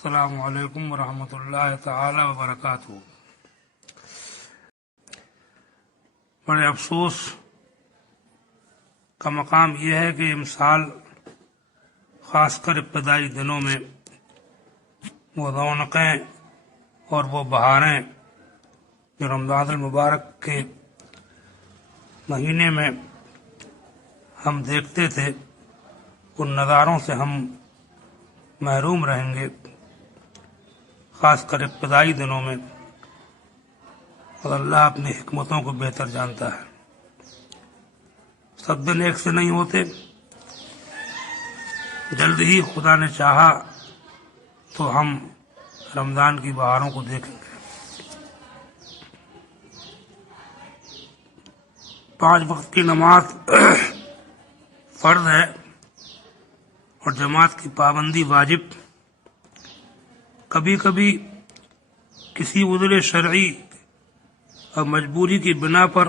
السلام علیکم ورحمۃ اللہ تعالی وبرکاتہ۔ بڑے افسوس کا مقام یہ ہے کہ امسال خاص کر ابتدائی دنوں میں وہ رونقیں اور وہ بہاریں جو رمضان المبارک کے مہینے میں ہم دیکھتے تھے، ان نظاروں سے ہم محروم رہیں گے، خاص کر ابتدائی دنوں میں، اور اللہ اپنی حکمتوں کو بہتر جانتا ہے۔ سب دن ایک سے نہیں ہوتے، جلد ہی خدا نے چاہا تو ہم رمضان کی بہاروں کو دیکھیں گے۔ 5 وقت کی نماز فرض ہے اور جماعت کی پابندی واجب۔ کبھی کبھی کسی عذر شرعی اور مجبوری کی بنا پر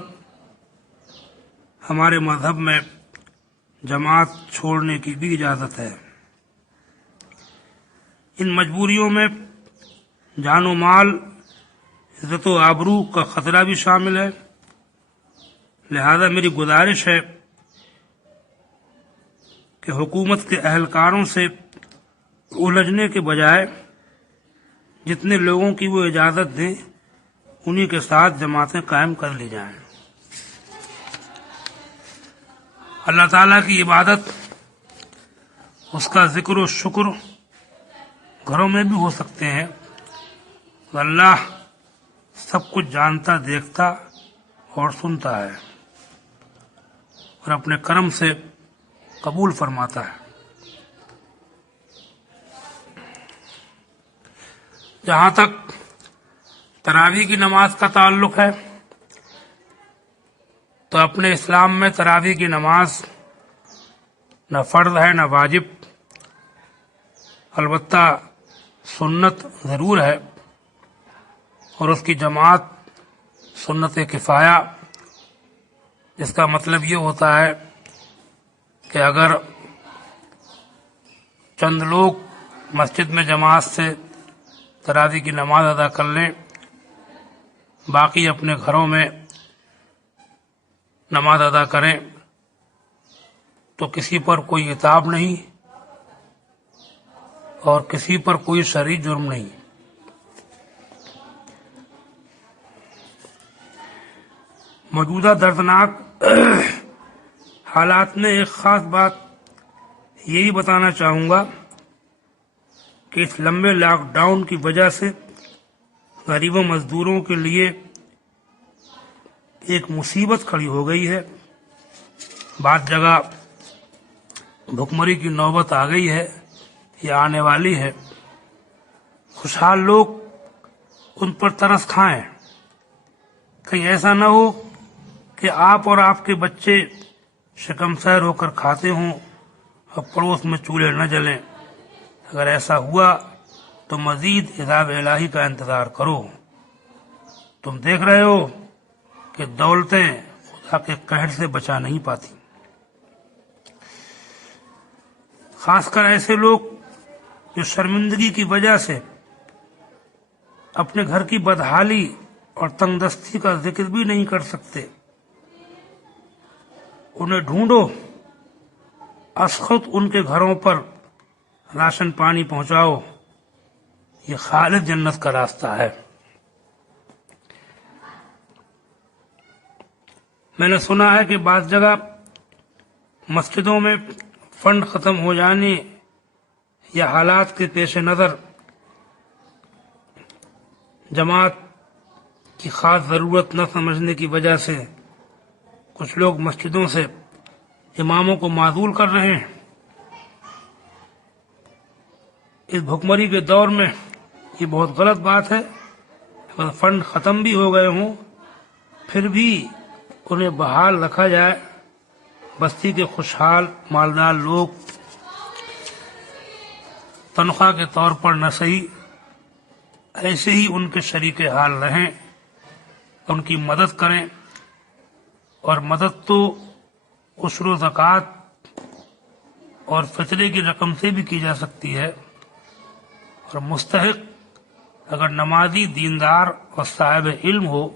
ہمارے مذہب میں جماعت چھوڑنے کی بھی اجازت ہے۔ ان مجبوریوں میں جان و مال، عزت و آبرو کا خطرہ بھی شامل ہے، لہذا میری گزارش ہے کہ حکومت کے اہلکاروں سے الجھنے کے بجائے جتنے لوگوں کی وہ اجازت دیں انہی کے ساتھ جماعتیں قائم کر لی جائیں۔ اللہ تعالیٰ کی عبادت، اس کا ذکر و شکر گھروں میں بھی ہو سکتے ہیں، اللہ سب کچھ جانتا، دیکھتا اور سنتا ہے اور اپنے کرم سے قبول فرماتا ہے۔ جہاں تک تراویح کی نماز کا تعلق ہے تو اپنے اسلام میں تراویح کی نماز نہ فرض ہے نہ واجب، البتہ سنت ضرور ہے، اور اس کی جماعت سنت کفایہ، جس کا مطلب یہ ہوتا ہے کہ اگر چند لوگ مسجد میں جماعت سے تراویح کی نماز ادا کر لیں، باقی اپنے گھروں میں نماز ادا کریں تو کسی پر کوئی عتاب نہیں اور کسی پر کوئی شرعی جرم نہیں۔ موجودہ دردناک حالات میں ایک خاص بات یہی بتانا چاہوں گا کہ اس لمبے لاک ڈاؤن کی وجہ سے غریبوں مزدوروں کے لیے ایک مصیبت کھڑی ہو گئی ہے۔ بعض جگہ بھکمری کی نوبت آ گئی ہے یا آنے والی ہے۔ خوشحال لوگ ان پر ترس کھائیں، کہیں ایسا نہ ہو کہ آپ اور آپ کے بچے شکمسیر ہو کر کھاتے ہوں اور پڑوس میں چولہے نہ جلیں۔ اگر ایسا ہوا تو مزید عذاب الہی کا انتظار کرو۔ تم دیکھ رہے ہو کہ دولتیں خدا کے قہر سے بچا نہیں پاتی۔ خاص کر ایسے لوگ جو شرمندگی کی وجہ سے اپنے گھر کی بدحالی اور تنگ دستی کا ذکر بھی نہیں کر سکتے، انہیں ڈھونڈو، از خود ان کے گھروں پر راشن پانی پہنچاؤ۔ یہ خالص جنت کا راستہ ہے۔ میں نے سنا ہے کہ بعض جگہ مسجدوں میں فنڈ ختم ہو جانے یا حالات کے پیش نظر جماعت کی خاص ضرورت نہ سمجھنے کی وجہ سے کچھ لوگ مسجدوں سے اماموں کو معزول کر رہے ہیں۔ اس بھکمری کے دور میں یہ بہت غلط بات ہے۔ اگر فنڈ ختم بھی ہو گئے ہوں پھر بھی انہیں بحال رکھا جائے۔ بستی کے خوشحال مالدار لوگ تنخواہ کے طور پر نہ صحیح ایسے ہی ان کے شریک حال رہیں، ان کی مدد کریں، اور مدد تو عشر و زکوٰۃ اور فطرے کی رقم سے بھی کی جا سکتی ہے، اور مستحق اگر نمازی، دیندار اور صاحب علم ہو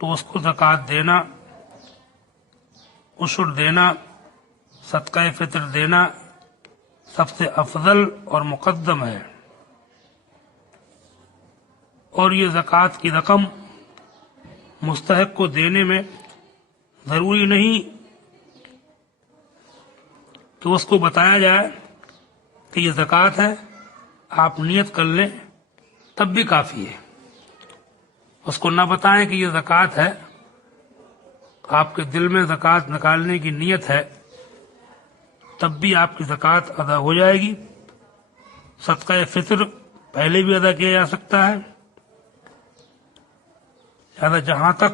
تو اس کو زکوٰۃ دینا، عشر دینا، صدقہ فطر دینا سب سے افضل اور مقدم ہے۔ اور یہ زکوٰۃ کی رقم مستحق کو دینے میں ضروری نہیں کہ اس کو بتایا جائے کہ یہ زکوٰۃ ہے، آپ نیت کر لیں تب بھی کافی ہے۔ اس کو نہ بتائیں کہ یہ زکوٰۃ ہے، آپ کے دل میں زکوٰۃ نکالنے کی نیت ہے، تب بھی آپ کی زکوٰۃ ادا ہو جائے گی۔ صدقہ فطر پہلے بھی ادا کیا جا سکتا ہے، لہذا جہاں تک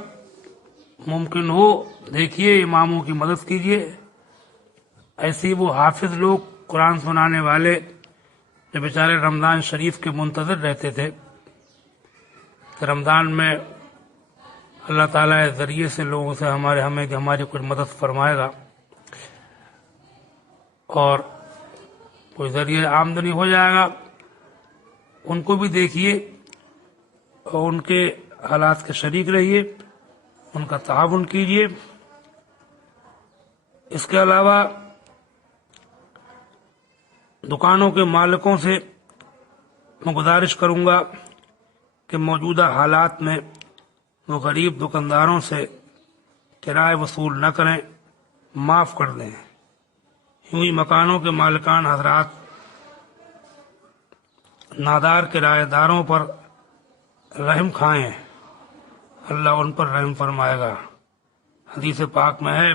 ممکن ہو دیکھیے، اماموں کی مدد کیجیے۔ ایسے وہ حافظ لوگ، قرآن سنانے والے جو بیچارے رمضان شریف کے منتظر رہتے تھے کہ رمضان میں اللہ تعالیٰ کے ذریعے سے لوگوں سے ہماری کچھ مدد فرمائے گا اور کوئی ذریعہ آمدنی ہو جائے گا، ان کو بھی دیکھیے اور ان کے حالات کے شریک رہیے، ان کا تعاون کیجیے۔ اس کے علاوہ دکانوں کے مالکوں سے میں گزارش کروں گا کہ موجودہ حالات میں وہ غریب دکانداروں سے کرائے وصول نہ کریں، معاف کر دیں۔ یوں ہی مکانوں کے مالکان حضرات نادار کرایہ داروں پر رحم کھائیں، اللہ ان پر رحم فرمائے گا۔ حدیث پاک میں ہے،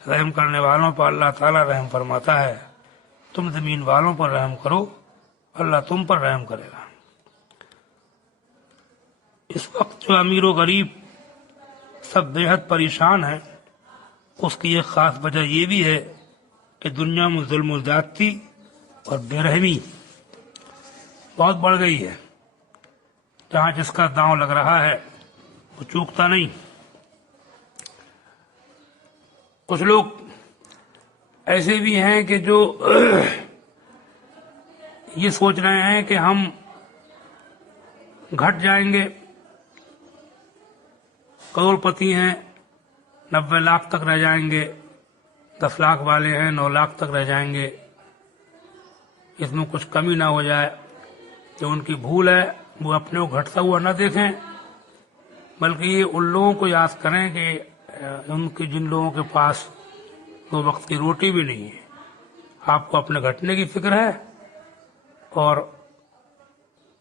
رحم کرنے والوں پر اللہ تعالیٰ رحم فرماتا ہے، تم زمین والوں پر رحم کرو، اللہ تم پر رحم کرے گا۔ اس وقت جو امیر و غریب سب بے حد پریشان ہیں، اس کی ایک خاص وجہ یہ بھی ہے کہ دنیا میں ظلم و زیادتی اور بے رحمی بہت بڑھ گئی ہے۔ جہاں جس کا داؤں لگ رہا ہے وہ چوکتا نہیں۔ کچھ لوگ ایسے بھی ہیں کہ جو یہ سوچ رہے ہیں کہ ہم گھٹ جائیں گے، کروڑ پتی ہیں 90 لاکھ تک رہ جائیں گے، 10 لاکھ والے ہیں 9 لاکھ تک رہ جائیں گے، اس میں کچھ کمی نہ ہو جائے۔ جو ان کی بھول ہے وہ اپنے کو گھٹتا ہوا نہ دیکھیں، بلکہ یہ ان لوگوں کو یاد کریں کہ جن لوگوں کے پاس 2 وقت کی روٹی بھی نہیں ہے۔ آپ کو اپنے گھٹنے کی فکر ہے اور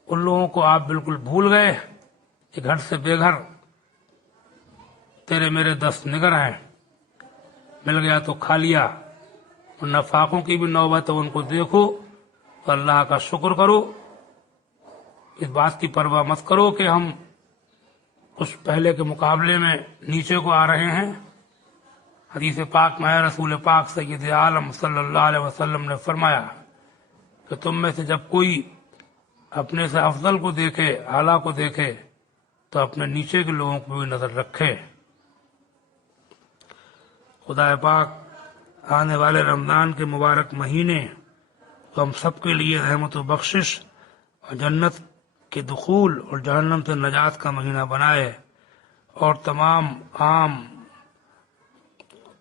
ان لوگوں کو آپ بالکل بھول گئے کہ گھر سے بے گھر تیرے میرے 10 نگر ہیں، مل گیا تو کھا لیا۔ اور نفاقوں کی بھی نوبت ہے، ان کو دیکھو تو اللہ کا شکر کرو، اس بات کی پرواہ مت کرو کہ ہم کچھ پہلے کے مقابلے میں نیچے کو آ رہے ہیں۔ حدیث پاک میں رسول پاک سید عالم صلی اللہ علیہ وسلم نے فرمایا کہ تم میں سے جب کوئی اپنے سے افضل کو دیکھے، اعلیٰ کو دیکھے، تو اپنے نیچے کے لوگوں کو بھی نظر رکھے۔ خدا پاک آنے والے رمضان کے مبارک مہینے تو ہم سب کے لیے رحمت و بخشش اور جنت کے دخول اور جہنم سے نجات کا مہینہ بنائے، اور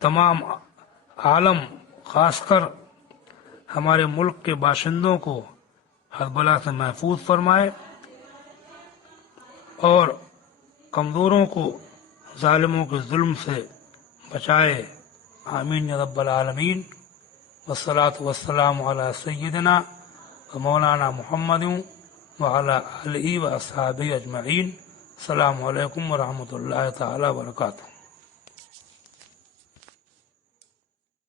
تمام عالم خاص کر ہمارے ملک کے باشندوں کو ہر بلا سے محفوظ فرمائے، اور کمزوروں کو ظالموں کے ظلم سے بچائے۔ آمین یا رب العالمین۔ والصلاة والسلام علی سیدنا و مولانا محمد وعلی آلہ و اصحابہ اجمعین۔ السلام علیکم ورحمۃ اللہ تعالی وبرکاتہ۔